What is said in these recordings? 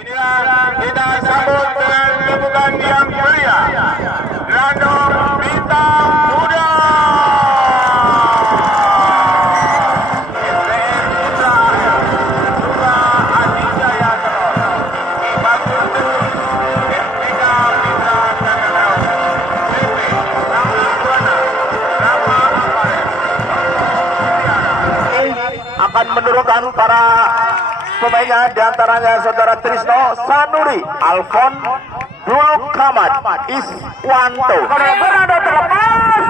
Inilah kita sambut dengan tepukan yang meriah. Grandong Bintang Muda. Akan menurunkan para pemainnya, diantaranya saudara Trisno Sanuri, Alfon, Duluk Kamat, Iswanto. Berada terlepas.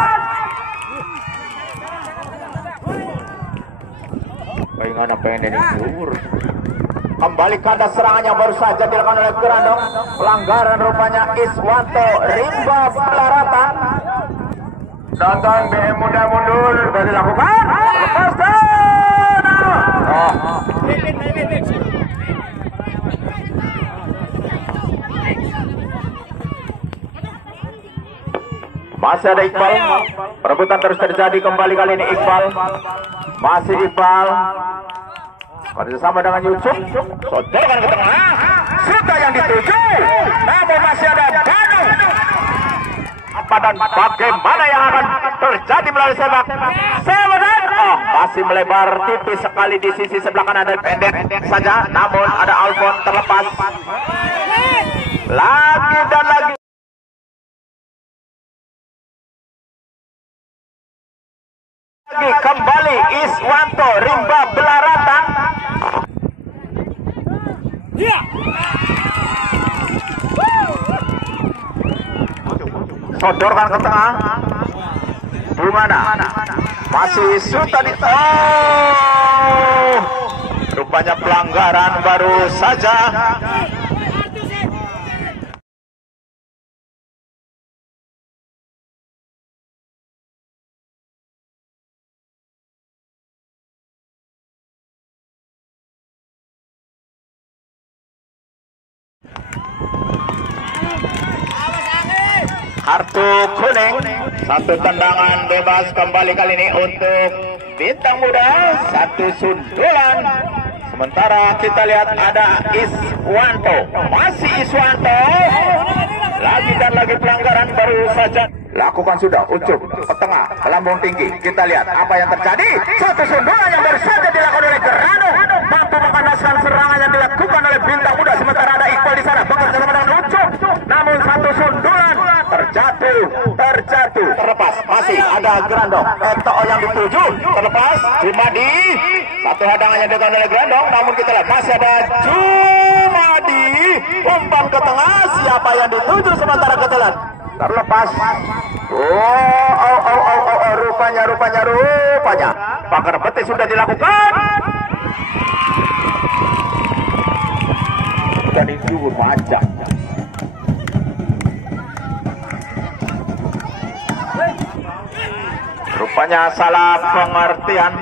Bagaimana pengen ini keluar. Kembali kandas serangan yang baru saja dilakukan oleh Grandong. Pelanggaran rupanya Iswanto, rimba pelaratan. Nonton BM Muda mundur sudah dilakukan. Lepas masih ada Iqbal. Perebutan terus terjadi kembali kali ini Iqbal. Masih Iqbal kerjasama dengan Yusuf. Sodekan ke tengah. Sudah yang dituju. Namun masih ada Bandung. Apa dan bagaimana yang akan terjadi melalui sepak? Masih melebar tipis sekali di sisi sebelah kanan dan pendek saja. Namun ada Alfon terlepas. Lagi dan lagi. Kembali Iswanto, rimba belaratan. Sodorkan ke tengah. Bagaimana? Masih Sultani. Rupanya pelanggaran baru saja. Kartu kuning, satu tendangan bebas kembali kali ini untuk Bintang Muda, satu sundulan. Sementara kita lihat ada Iswanto, masih Iswanto, lagi dan lagi pelanggaran baru saja. Lakukan sudah, ucup ke tengah, lambung tinggi. Kita lihat apa yang terjadi. Satu sundulan yang baru saja dilakukan oleh Grandong, mampu mengandaskan serangan yang dilakukan oleh Bintang Muda. Sementara ada Iqbal di sana bekerja sama dengan ucup. Namun satu sundulan terjatuh, terlepas. Masih ada Grandong. Eto'o yang dituju, terlepas. Jumadi, satu hadangan yang dilakukan oleh Grandong. Namun kita lihat masih ada Jumadi, umpan ke tengah. Siapa yang dituju sementara kita lihat terlepas. Rupanya pagar betis sudah dilakukan. Sudah dituju pajak. Rupanya salah pengertian.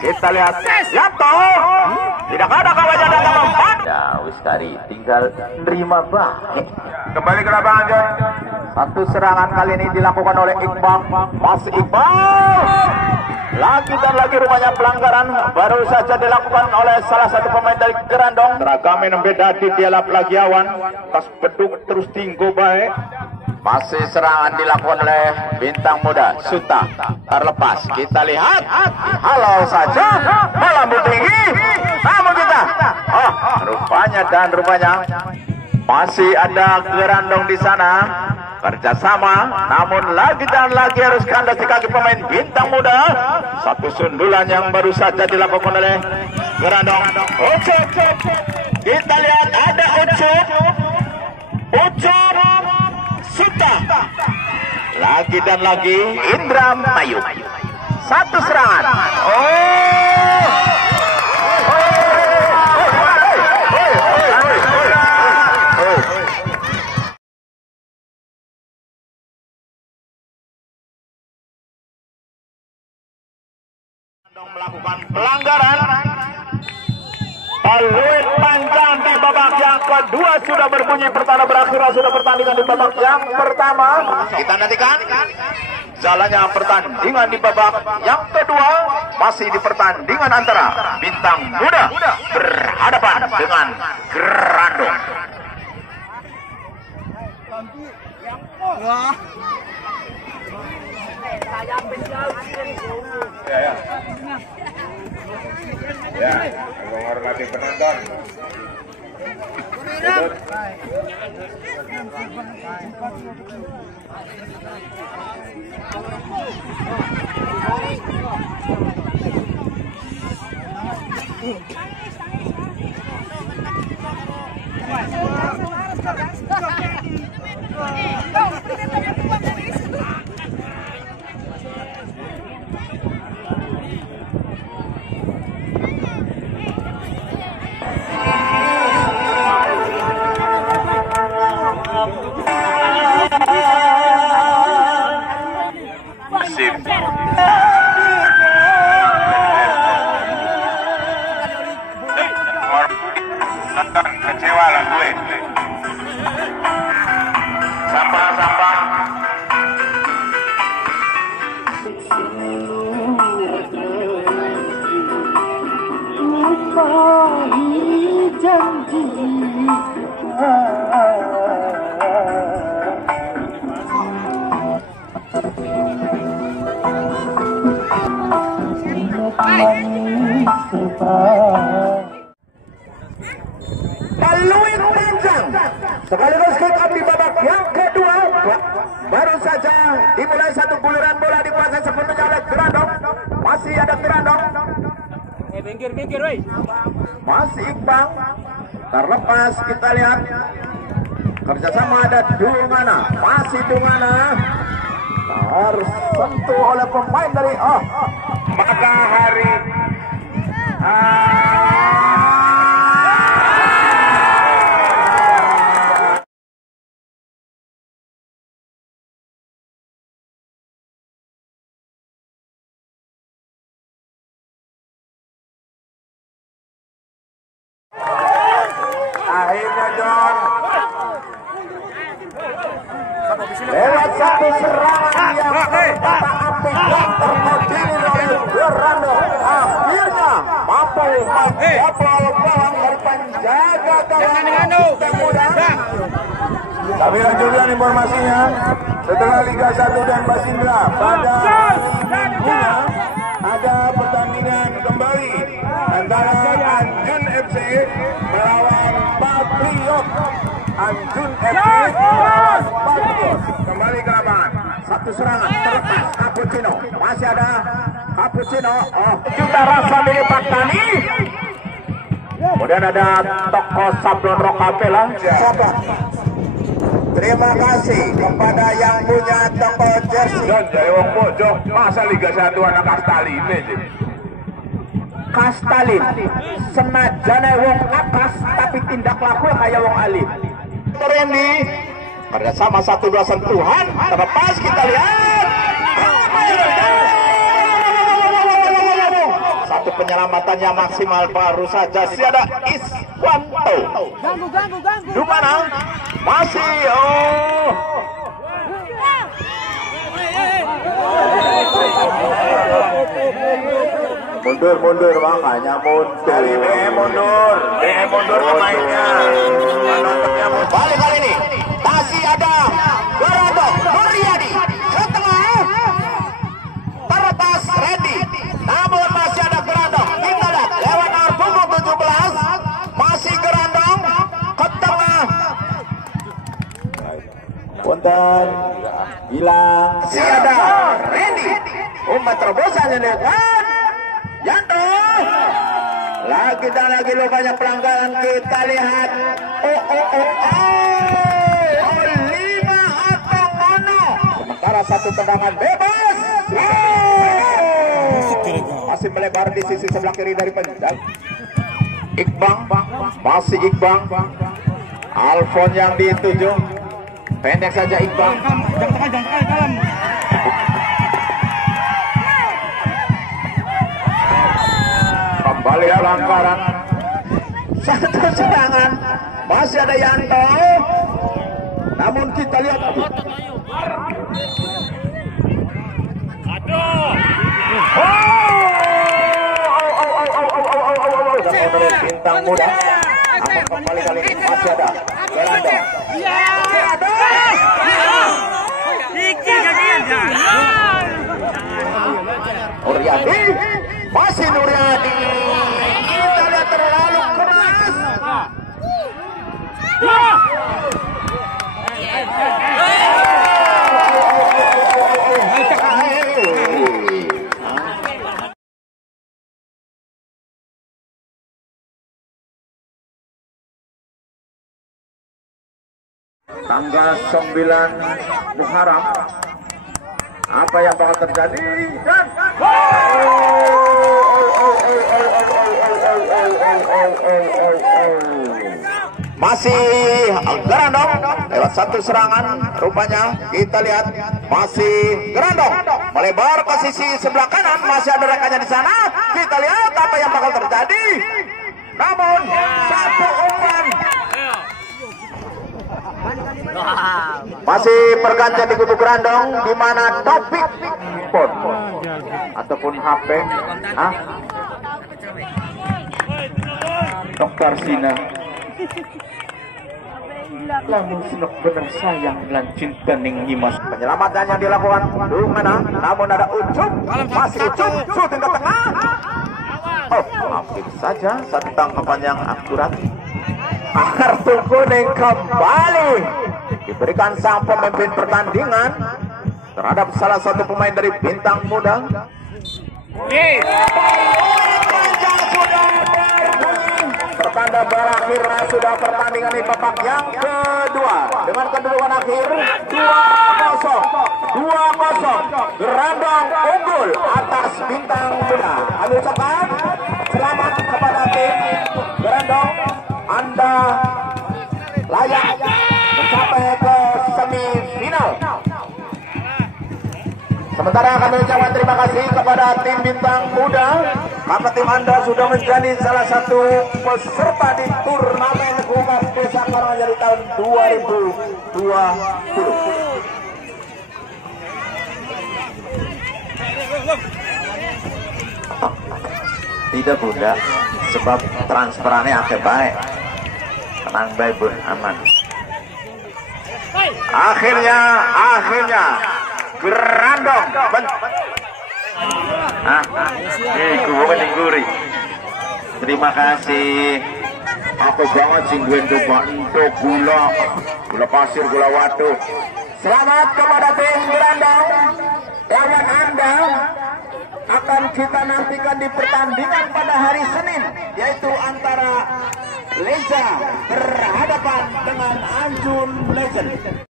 Kita lihat Yanto. Tidak ada kawannya datang mempan. Ya Wiskari tinggal nerima bah. Kembali ke lapangan John. Satu serangan kali ini dilakukan oleh Iqbal. Masih Iqbal. Lagi dan lagi rupanya pelanggaran baru saja dilakukan oleh salah satu pemain dari Grandong. Seragam yang beda di dialap lagiawan. Tas beduk terus tinggo baik. Masih serangan dilakukan oleh Bintang Muda. Suta terlepas. Kita lihat. Halau saja. Melambung tinggi. Namun kita. Rupanya masih ada Grandong di sana. Kerjasama. Namun lagi dan lagi harus kandas di kaki pemain Bintang Muda. Satu sundulan yang baru saja dilakukan oleh Grandong. Ucup. Kita lihat ada Ucup. Suta. Lagi dan lagi Indra Mayu. Satu serangan. Melakukan pelanggaran. Peluit panjang di babak yang kedua sudah berbunyi. Pertanda berakhir, sudah pertandingan di babak yang pertama. Kita nantikan jalannya pertandingan di babak yang kedua masih di pertandingan antara Bintang Muda berhadapan dengan Grandong. Ya, menghormati penonton. Kecewa lah gue. Sampah. janji. Peluit panjang sekaligus kick off di babak yang kedua. Baru saja dimulai satu giliran bola dikuasai sepenuhnya oleh Grandong. Masih ada Grandong. Pinggir, woi. Masih Iqbal. Terlepas kita lihat kerjasama ada Dungana. Masih Dungana tersentuh oleh pemain dari Matahari. Akhirnya John lewat satu serangan yang apik dan terkoordinir oleh Grandong, akhirnya mampu menjebol gawang dari penjaga gawang Muda. Kami lanjutkan informasinya setelah Liga 1 dan Basindra pada minggunya ada pertandingan kembali antara Anjun FC melawan Patriot. Anjun FC melawan Patriot. Kembali ke lapangan. Satu serangan terlepas Cappuccino. Masih ada Cappuccino. Juta rasa milik Pak Tani. Kemudian ada Toko Sablon Rokapela. Terima kasih kepada yang punya toko jersey. John dari wong pojok masa Liga 1 anak Kastalin aja. Kastalin senajan wong akas tapi tindak laku kayak wong alim. Randy kerjasama 1-2 sentuhan terlepas kita lihat satu penyelamatannya maksimal baru saja ada Iswanto. Ganggu. Di mana masih mundur makanya mundur. mundur pemainnya. Balik kali ini masih ada Grandong Nuryadi ke tengah terlepas Randy, namun masih ada Grandong. Kita lihat lewat nomor punggung 17 masih Grandong ke tengah. Punten hilang si ada Randy umpan terobosan yang Yanto lagi dan lagi lo banyak pelanggaran kita lihat. Lima atau mono sementara satu tendangan bebas masih melebar di sisi sebelah kiri dari penjaga Iqbal. Masih Iqbal Alfon yang dituju pendek saja Iqbal. Kembali pelanggaran satu serangan masih ada Yanto, namun kita lihat Bintang muda akan kembali kali ini masih ada Gerando. Nuryadi, masih Nuryadi. Kita lihat terlalu keras. Tanggal 9 Muharram, apa yang bakal terjadi? Dan masih Gerandong lewat satu serangan, rupanya kita lihat masih Gerandong melebar ke sisi sebelah kanan, masih ada rekannya di sana. Kita lihat apa yang bakal terjadi. Namun satu umpan masih pergantian di kubu Gerandong, di mana topik pon ataupun HP Dokter Sina lamun senok bener sayang lan cinta ning nyimas. Penyelamatan yang dilakukan mana, namun ada Ucup, masih Ucup shooting ke tengah. Oh, hampir saja satu tangkapan yang akurat. Kartu kuning kembali diberikan sang pemimpin pertandingan terhadap salah satu pemain dari Bintang Muda. Pertanda berakhir, sudah pertandingan di babak yang kedua dengan kedudukan akhir 2-0. Gerandong unggul atas Bintang Muda. Kami ucapkan selamat kepada tim Gerandong. Anda layak mencapai ke semifinal. Sementara kami ucapkan terima kasih kepada tim Bintang Muda karena tim Anda sudah menjadi salah satu peserta di turnamen Humas Desa Karanganyar tahun 2020. Tidak Bunda, sebab transferannya agak baik. Tenang baik Bun, aman. Akhirnya Gerandong gue menengguri. Terima kasih. Apa banget sih gue untuk gula pasir, gula watu. Selamat kepada tim Gerandong. Lawan Anda akan kita nantikan di pertandingan pada hari Senin, yaitu antara Leza berhadapan dengan Anjun Legend.